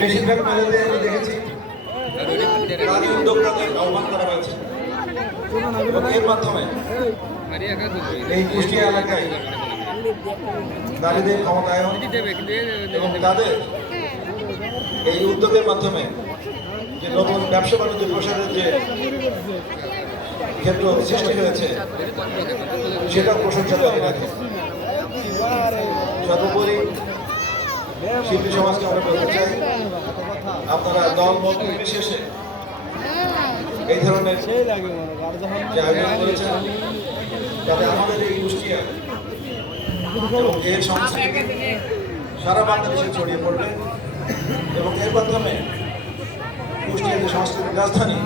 বেশিরভাগ মেলাতে আমি দেখেছি নারী উদ্যোক্তাদের আহ্বান করা হয়েছে এবং এর মাধ্যমে এই কুষ্টিয়া এলাকায় নারীদের ক্ষমতায়ন এবং তাদের এই উদ্যোগের মাধ্যমে যে নতুন ব্যবসা বাণিজ্য প্রসারের যে ক্ষেত্র সৃষ্টি হয়েছে সেটা প্রশংসা করে রাখে। সর্বোপরি শিল্পী সমাজকে আমরা বলতে চাই, আপনারা দল মত নির্বিশেষে এই ধরনের যে আয়োজন করেছেন যাতে আমাদের এই কুষ্টিয়া এবং এর সংস্কৃতি সারা বাংলাদেশে ছড়িয়ে পড়বে এবং এর মাধ্যমে কুষ্টিয়া যে সংস্কৃতির রাজধানী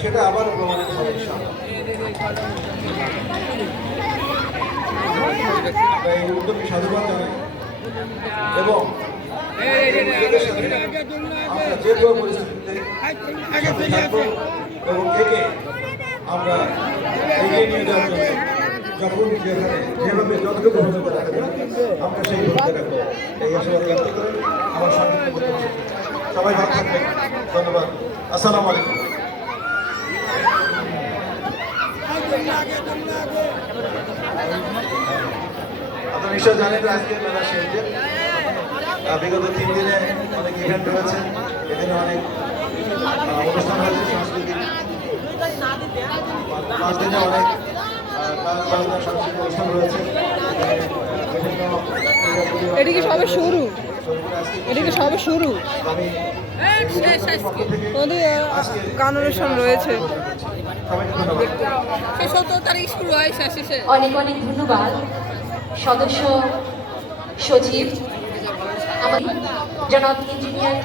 সেটা আবারও প্রমাণিত হবে ইনশাআল্লাহ। আমরা এই উদ্যোগকে সাধুবাদ জানাই এবং আমরা যে কোনো পরিস্থিতিতে থাকবো এবং একে আমরা এগিয়ে নিয়ে যাওয়ার জন্য যখন যেখানে যেভাবে যতটুকু ভূমিকা রাখা যাবে আমরা সেই ভূমিকা রাখবো। এই আশীর্বাদ ব্যক্ত করে আমার সংযুক্ত বক্তব্য শেষ করছি। সবাই ভালো থাকবেন, ধন্যবাদ। আসসালামু আলাইকুম। আপনারা নিশ্চয় জানেন আজকে মেলা শেষ দিন। বিগত 3 দিনে অনেক ইভেন্ট হয়েছে, এখানে অনেক অনুষ্ঠান হয়েছে সাংস্কৃতিক। 5 দিনে অনেক সাংস্কৃতিক অনুষ্ঠান রয়েছে। এটা কি সবে শুরু? এটা কি সবে শুরু? গান অনুষ্ঠান রয়েছে। অনেক অনেক ধন্যবাদ সদস্য সচিব আমাদের জনাব ইঞ্জিনিয়ার